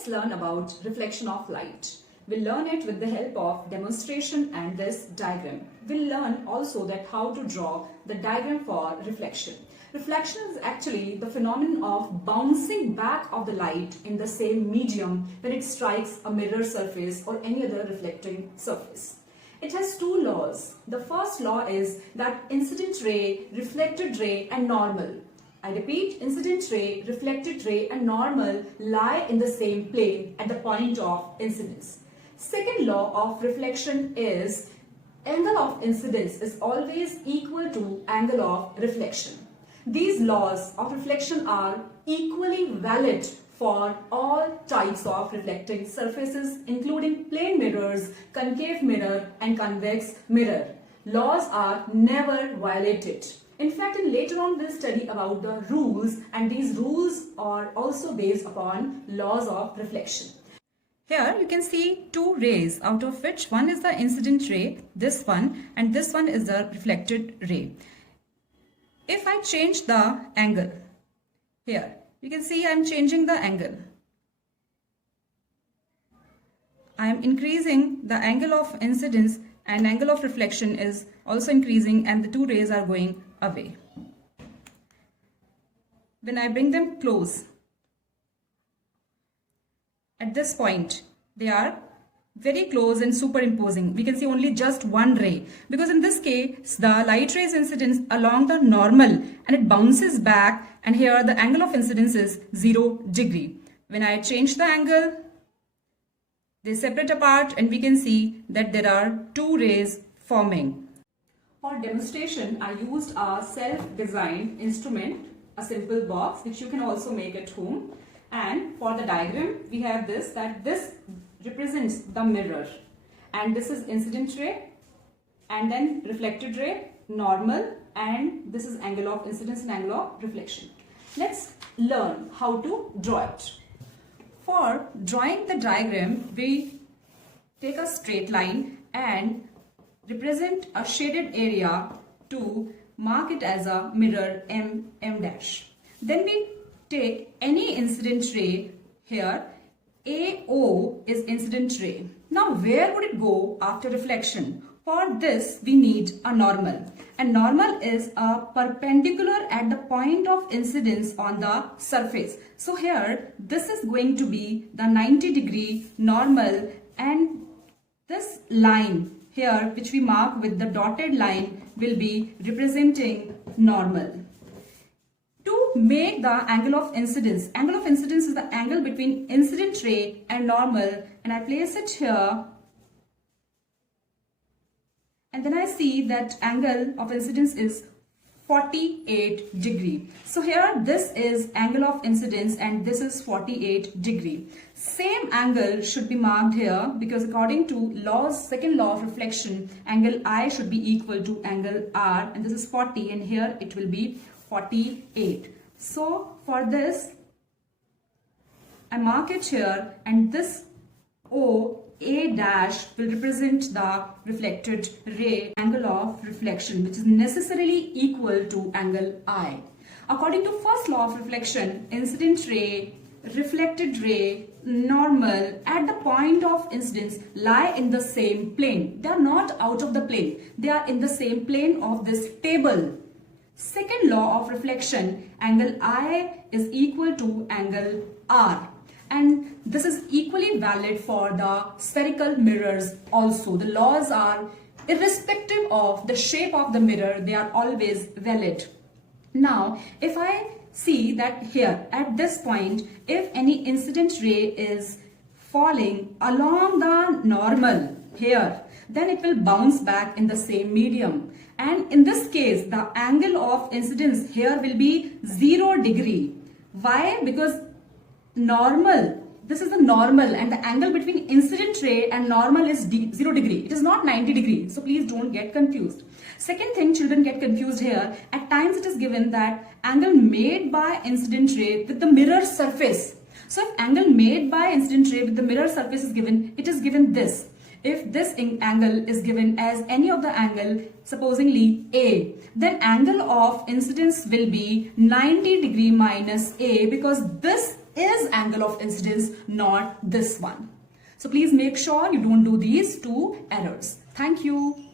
Let's learn about reflection of light. We'll learn it with the help of demonstration and this diagram. We'll learn also that how to draw the diagram for reflection. Reflection is actually the phenomenon of bouncing back of the light in the same medium when it strikes a mirror surface or any other reflecting surface. It has two laws. The first law is that incident ray, reflected ray and normal. I repeat, incident ray, reflected ray and normal lie in the same plane at the point of incidence. Second law of reflection is angle of incidence is always equal to angle of reflection. These laws of reflection are equally valid for all types of reflecting surfaces, including plane mirrors, concave mirror and convex mirror. Laws are never violated. In fact, later on we'll study about the rules, and these rules are also based upon laws of reflection. Here you can see two rays, out of which one is the incident ray, this one, and this one is the reflected ray. If I change the angle, here you can see I am changing the angle. I am increasing the angle of incidence and angle of reflection is also increasing, and the two rays are going away. When I bring them close, at this point, they are very close and superimposing. We can see only just one ray, because in this case, the light rays incidence along the normal and it bounces back, and here the angle of incidence is 0 degree. When I change the angle, they separate apart and we can see that there are two rays forming. For demonstration, I used a self-designed instrument, a simple box which you can also make at home. And for the diagram, we have this represents the mirror, and this is incident ray, and then reflected ray, normal, and this is angle of incidence and angle of reflection. Let's learn how to draw it. For drawing the diagram, we take a straight line and represent a shaded area to mark it as a mirror M dash. Then we take any incident ray here. AO is incident ray. Now where would it go after reflection? For this we need a normal, and normal is a perpendicular at the point of incidence on the surface. So here this is going to be the 90 degree normal, and this line here which we mark with the dotted line will be representing normal. To make the angle of incidence is the angle between incident ray and normal, and I place it here, and then I see that angle of incidence is 48 degree. So here this is angle of incidence and this is 48 degree. Same angle should be marked here, because according to second law of reflection, angle I should be equal to angle R, and this is 40 and here it will be 48. So for this I mark it here, and this A dash will represent the reflected ray angle of reflection, which is necessarily equal to angle I. According to first law of reflection, incident ray, reflected ray, normal at the point of incidence lie in the same plane. They are not out of the plane. They are in the same plane of this table. Second law of reflection, angle I is equal to angle R. And this is equally valid for the spherical mirrors also. The laws are irrespective of the shape of the mirror, they are always valid. Now, if I see that here at this point, if any incident ray is falling along the normal here, then it will bounce back in the same medium. And in this case, the angle of incidence here will be 0 degree. Why? Because normal, this is the normal, and the angle between incident ray and normal is 0 degree. It is not 90 degree. So please don't get confused. Second thing children get confused here, at times it is given that angle made by incident ray with the mirror surface. So if angle made by incident ray with the mirror surface is given, it is given this. If this angle is given as any of the angle, supposingly A, then angle of incidence will be 90 degree minus A, because this is angle of incidence, not this one. So please make sure you don't do these two errors. Thank you.